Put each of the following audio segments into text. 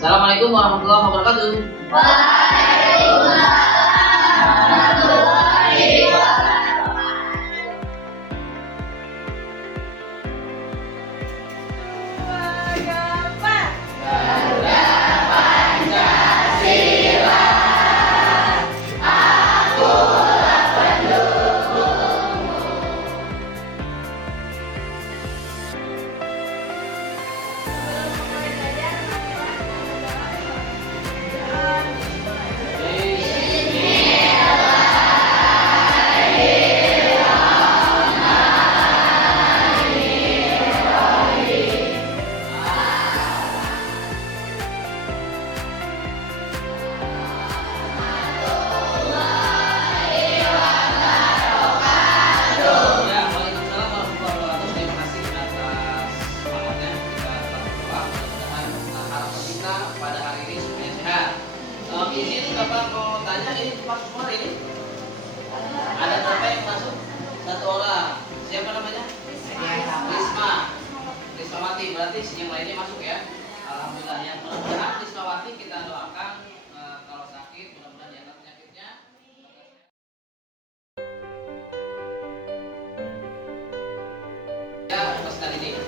Assalamualaikum warahmatullahi wabarakatuh. Waalaikumsalam warahmatullahi wabarakatuh. Garuda Pancasila, akulah pendukungmu. Ini Bapak mau tanya, ini masuk semua ini? Ada berapa yang masuk? 1 orang. Siapa namanya? Rismawati. Berarti yang lainnya masuk ya? Alhamdulillah ya. Mudah-mudahan Rismawati kita doakan kalau sakit, mudah-mudahan diangkat penyakitnya. Ya, pesan ini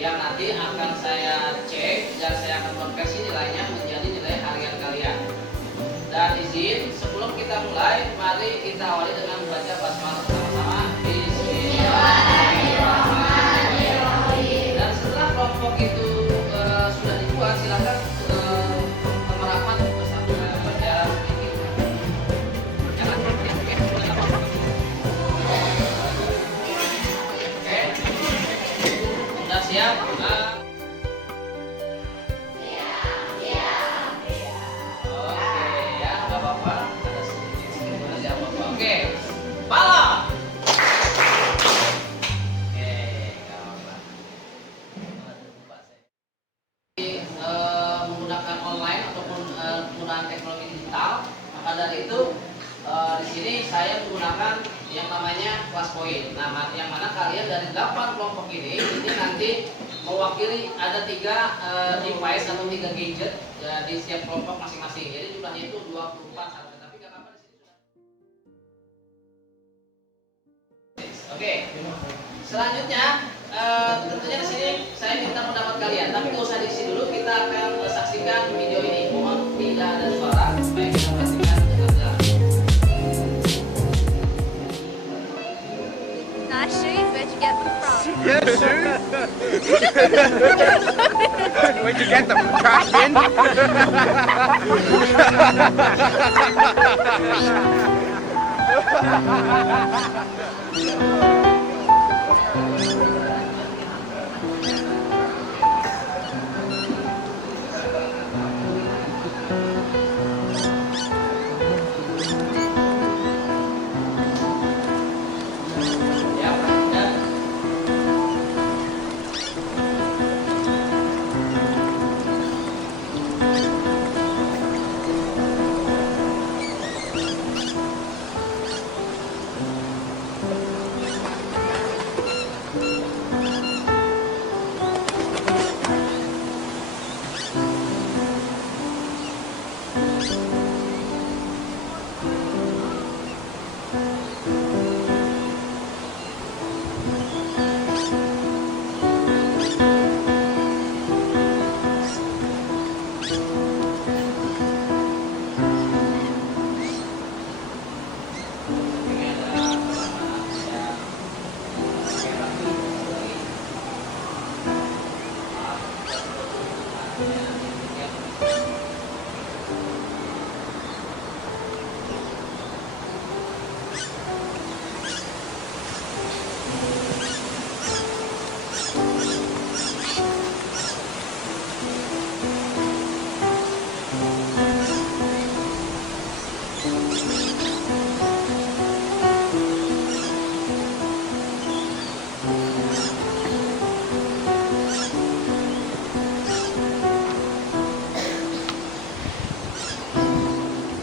yang nanti akan saya cek dan saya akan konversi nilainya menjadi nilai harian kalian. Dan izin sebelum kita mulai, mari kita awali dengan membaca basmalah bersama-sama. Bismillahirrahmanirrahim. Dan setelah kelompok itu sudah dibuat, silakan merapat bersama berjalan sedikit. Oke, sudah siap? Menggunakan online ataupun penggunaan teknologi digital, maka dari itu di sini saya menggunakan yang namanya kelas poin. Nah, yang mana kalian dari 8 kelompok ini nanti mewakili ada 3 device atau 3 gadget di setiap kelompok masing-masing. Jadi jumlahnya itu 24 harusnya. Tapi nggak apa-apa di sini sudah. Oke. Selanjutnya tentunya di sini saya minta pendapat kalian, tapi nggak usah diisi dulu. Kita akan saksikan video ini. Mohon tidak ada suara supaya kita saksikan dengan jelas. Nice shoes. Where'd you get them from? Yeah, shoes. Where'd you get them? Trash bin?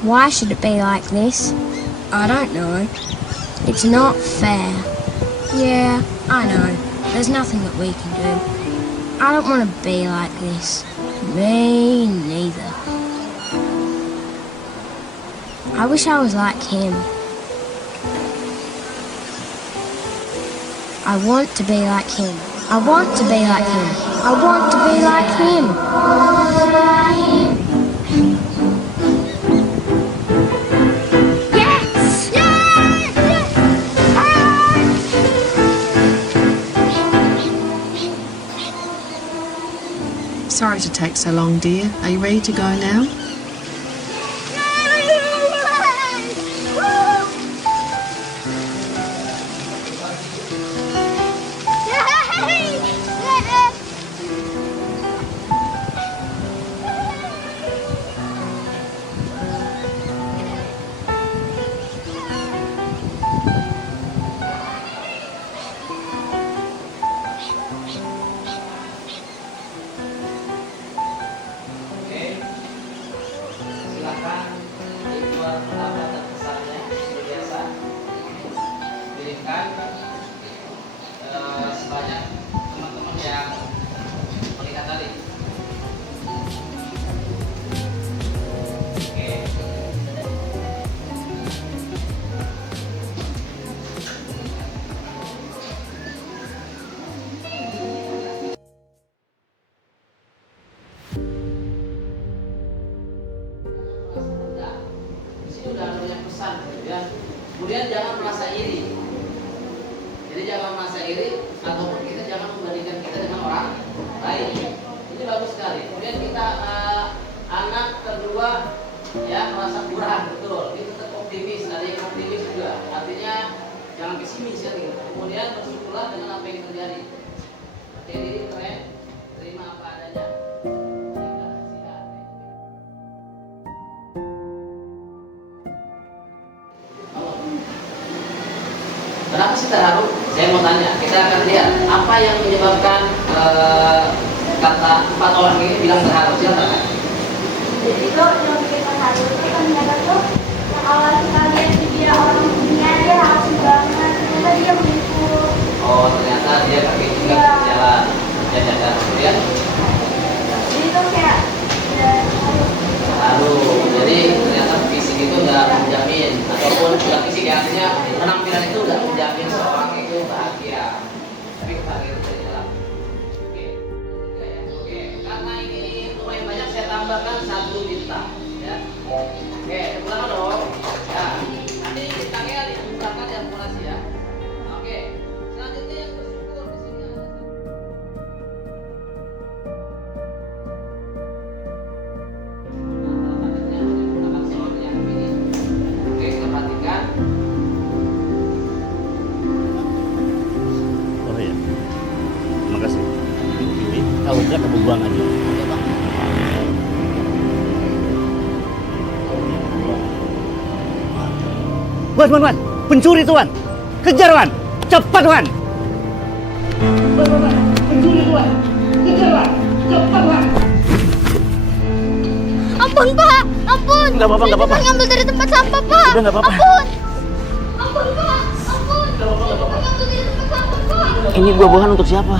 Why should it be like this? I don't know. It's not fair. Yeah, I know. There's nothing that we can do. I don't want to be like this, Me neither. I wish I was like him. I want to be like him. I want to be like him. I want to be like him. Yes! Yes! Sorry to take so long, dear. Are you ready to go now? Oke, silakan dibuat pertama dan pesannya seperti biasa. Kirimkan sebanyak teman-teman yang melihat tadi. Oke. Di sini udah ada banyak pesan, ya. Kemudian jangan merasa iri. Jadi jangan merasa iri, ataupun kita jangan membandingkan kita dengan orang lain. Ini bagus sekali. Kemudian kita anak kedua ya merasa kurang, betul. Kita tetap optimis, ada yang optimis juga. Artinya jangan pesimis ya. Gitu. Kemudian bersyukurlah dengan apa yang terjadi. Oke, diri keren, terima apa adanya. Kenapa sih terharu? Saya mau tanya. Kita akan lihat apa yang menyebabkan kata 4 orang ini bilang terharu. Silakan. Jadi itu yang bikin terharu itu ternyata tuh yang awal kita lihat dia orang dunia dia langsung banget. Ternyata dia meliput. Oh, ternyata dia kaki juga Iya. jalan. Jalan. Kemudian Jadi itu kayak ya, terharu. Jadi ternyata fisik itu nggak menjamin, ataupun bukan fisik ya, artinya penampilan itu nggak menjamin seorang itu bahagia. Tapi bahagia itu dari dalam. Oke. Oke. Karena ini lumayan banyak, saya tambahkan 1 bintang. Ya. Oke, ulang dong. Ya. Nanti bintangnya dikurangkan di akumulasi ya. Oke. Selanjutnya yang bersyukur di sini ada. Oke, kita perhatikan. Oh iya, makasih. Ini kalau enggak kamu buang aja. Wan, pencuri tuan, kejar Wan, cepat Wan. Wan, pencuri tuan, kejar Wan, cepat Wan. Ampun Pak, ampun. Nggak apa-apa, nggak apa-apa. Saya ngambil dari tempat sampah Pak. Udah, nggak apa-apa. Ampun. Ampun Pak, ampun. Saya ngambil dari tempat sampah Pak. Ini buah-buahan untuk siapa?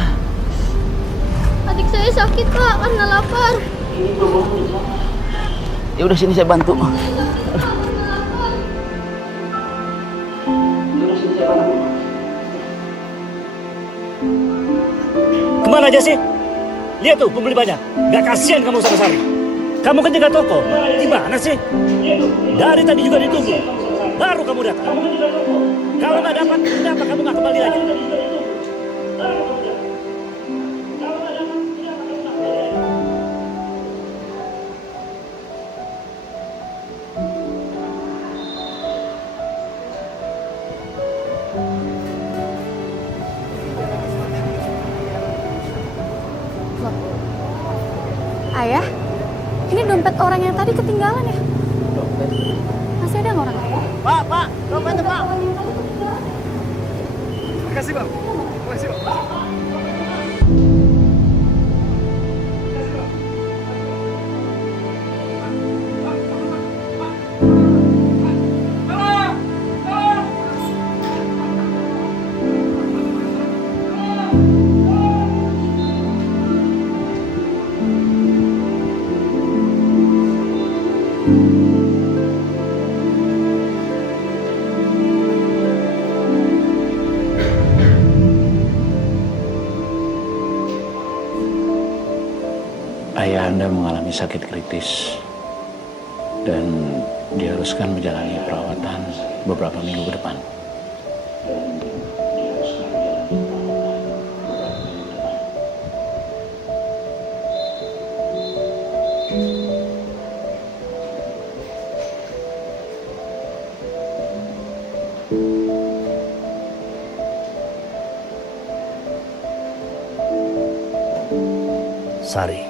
Adik saya sakit Pak karena lapar. Ya udah sini saya bantu. Kemana aja sih? Lihat tuh pembeli banyak. Gak kasihan kamu sama Sari. Kamu kan jaga toko. Gimana sih? Dari tadi juga ditunggu. Baru kamu datang. Kalau nggak dapat, kenapa kamu nggak kembali lagi? Ayah, ini dompet orang yang tadi ketinggalan ya? Masih ada nggak orang lain? Pak, dompetnya Pak. Makasih bang. Makasih bang. ayah Anda mengalami sakit kritis dan diharuskan menjalani perawatan beberapa minggu ke depan. Sari,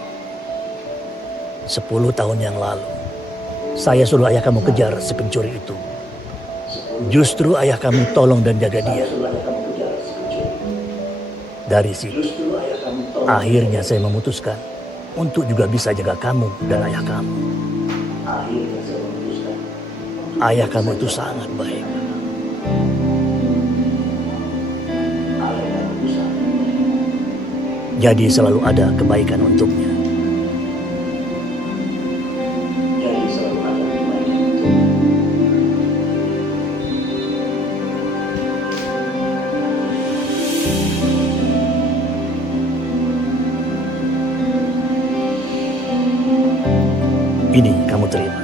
10 tahun yang lalu, saya suruh ayah kamu kejar si pencuri itu. Justru ayah kamu tolong dan jaga dia. Dari situ, akhirnya saya memutuskan untuk juga bisa jaga kamu dan ayah kamu. Ayah kamu itu sangat baik. Jadi selalu ada kebaikan untuknya. Ini kamu terima.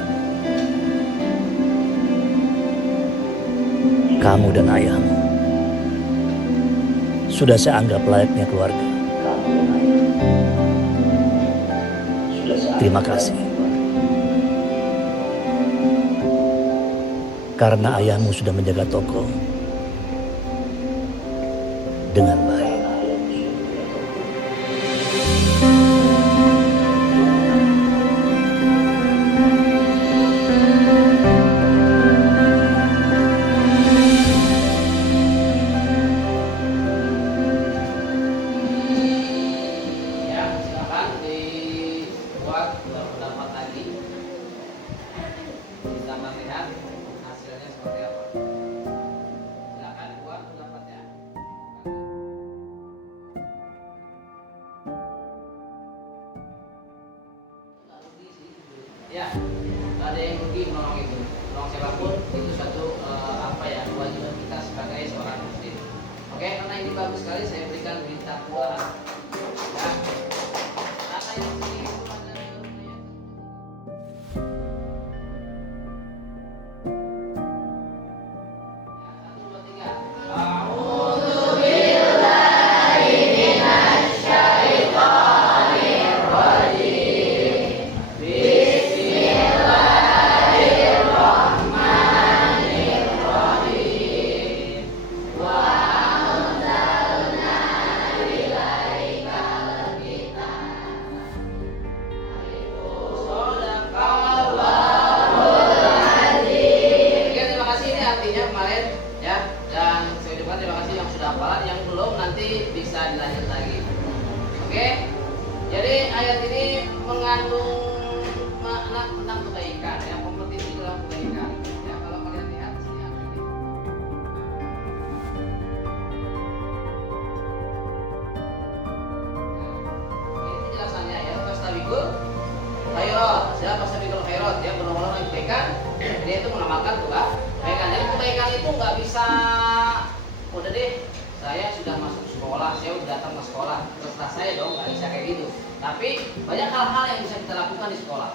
Kamu dan ayahmu sudah saya anggap layaknya keluarga. Terima kasih. Karena ayahmu sudah menjaga toko dengan baik. Ya, nggak ada yang rugi menolong itu. Menolong siapapun itu suatu kewajiban kita sebagai seorang muslim. Oke, karena ini bagus sekali saya berikan bintang buah. Ya, karena ini itu adalah dilanjut lagi. Oke, jadi ayat ini mengandung makna tentang kebaikan, yang kompetisi dalam kebaikan. Ya, kalau kalian lihat di sini ada ini. Nah, ini penjelasannya ya, fastabiqul khairat. Siapa fastabiqul khairat? Ya, berlomba-lomba kebaikan. Dia itu mengamalkan kebaikan. Jadi kebaikan itu nggak bisa udah deh, saya sudah masuk sekolah, saya udah datang ke sekolah, terserah saya dong, nggak bisa kayak gitu. Tapi banyak hal-hal yang bisa kita lakukan di sekolah.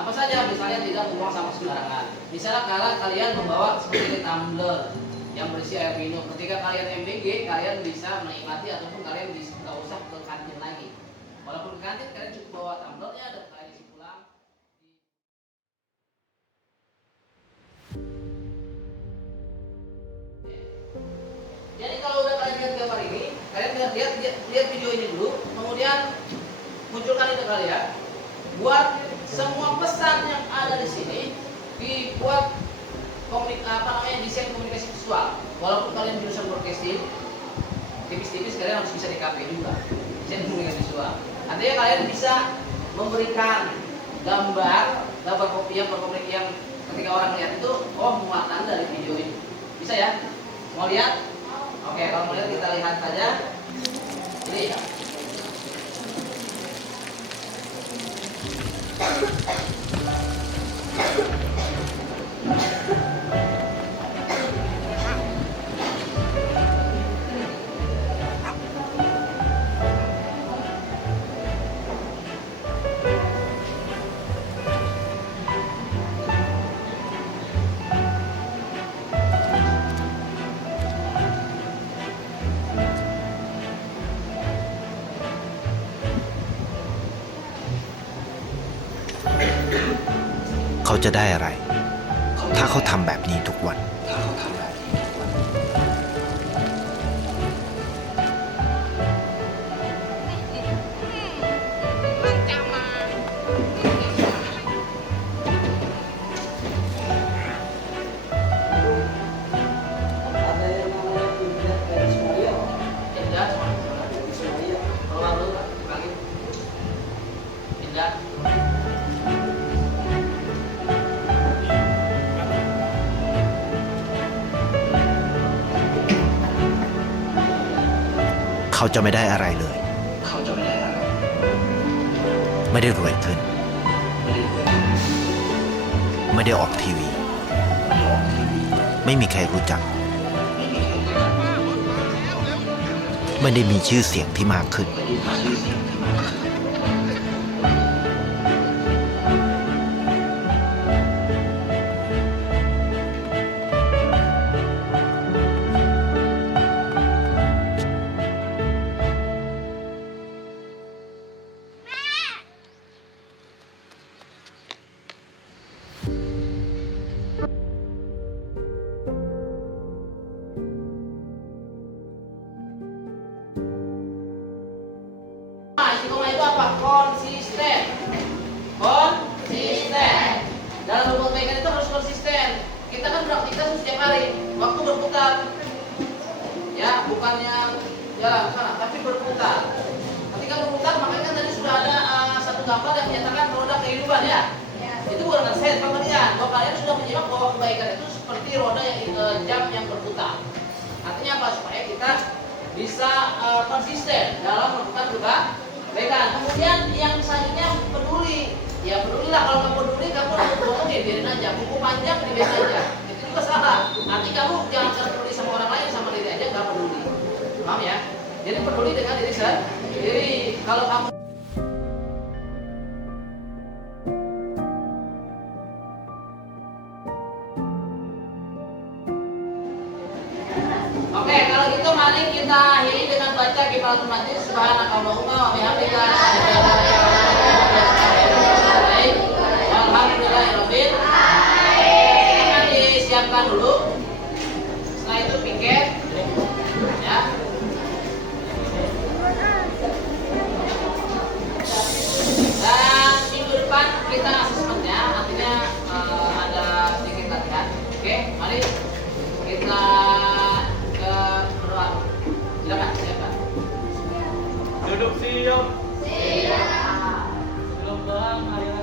Apa saja, misalnya tidak membuang sampah sembarangan. Misalnya kalau kalian membawa seperti tumbler yang berisi air minum, ketika kalian MBG, kalian bisa menikmati ataupun kalian bisa nggak usah ke kantin lagi. Walaupun ke kantin, kalian cukup bawa tumblernya dan kalian isi pulang. Jadi kalau udah kalian lihat gambar ini, kalian lihat video ini dulu, kemudian munculkan ide kalian, buat semua pesan yang ada di sini, dibuat desain komunikasi visual. Walaupun kalian jurusan broadcasting, tipis-tipis kalian harus bisa DKP juga, desain komunikasi visual. Artinya kalian bisa memberikan gambar kopi yang ketika orang melihat itu, oh muatan dari video ini, bisa ya? Mau lihat? Oke, kalau mau lihat kita lihat saja. Ini ya. เขาจะได้อะไร ถ้าเขาทำแบบนี้ทุกวัน Ada yang namanya Pindah Garis Mario. Pindah, Garis Mario. Keluar dulu Pak, kali. Pindah.เขาจะไม่ได้อะไรเลย ไม่ได้รวยขึ้น ไม่ได้ออกทีวี ไม่มีใครรู้จัก ไม่ได้มีชื่อเสียงที่มากขึ้น Nah, istiqomah itu apa? Konsisten. Konsisten. Dalam berbuat kebaikan itu harus konsisten. Kita kan beraktivitas setiap hari, waktu berputar. Ya, bukannya jalan sana, tapi berputar. Ketika berputar, makanya kan tadi sudah ada satu gambar yang menyatakan roda kehidupan ya. Itu bukan nasihat kalian. Bahwa kalian sudah menyimak bahwa kebaikan itu seperti roda yang jam yang berputar. Artinya apa? Supaya kita bisa konsisten dalam melakukan kebaikan. Kemudian yang selanjutnya peduli. Ya pedulilah, kalau kamu peduli kamu bohong ya biarin aja. Buku panjang dibiarin aja. Itu juga salah. Nanti kamu jangan peduli sama orang lain, sama diri aja nggak peduli. Paham ya? Jadi peduli dengan diri sendiri. Kalau kamu Oke, kalau gitu mari kita akhiri dengan baca kifaratul majlis. Subhanakallahumma wa bihamdika asyhadu an la ilaha illa anta walhamdulillahirabbil alamin. Silakan disiapkan dulu. Setelah itu piket ya. Dan minggu depan kita asesmennya, nantinya ada sedikit latihan. Oke, mari kita ke berdoa. Silakan, silakan. Duduk siap. Siap. Sebelum doa, marilah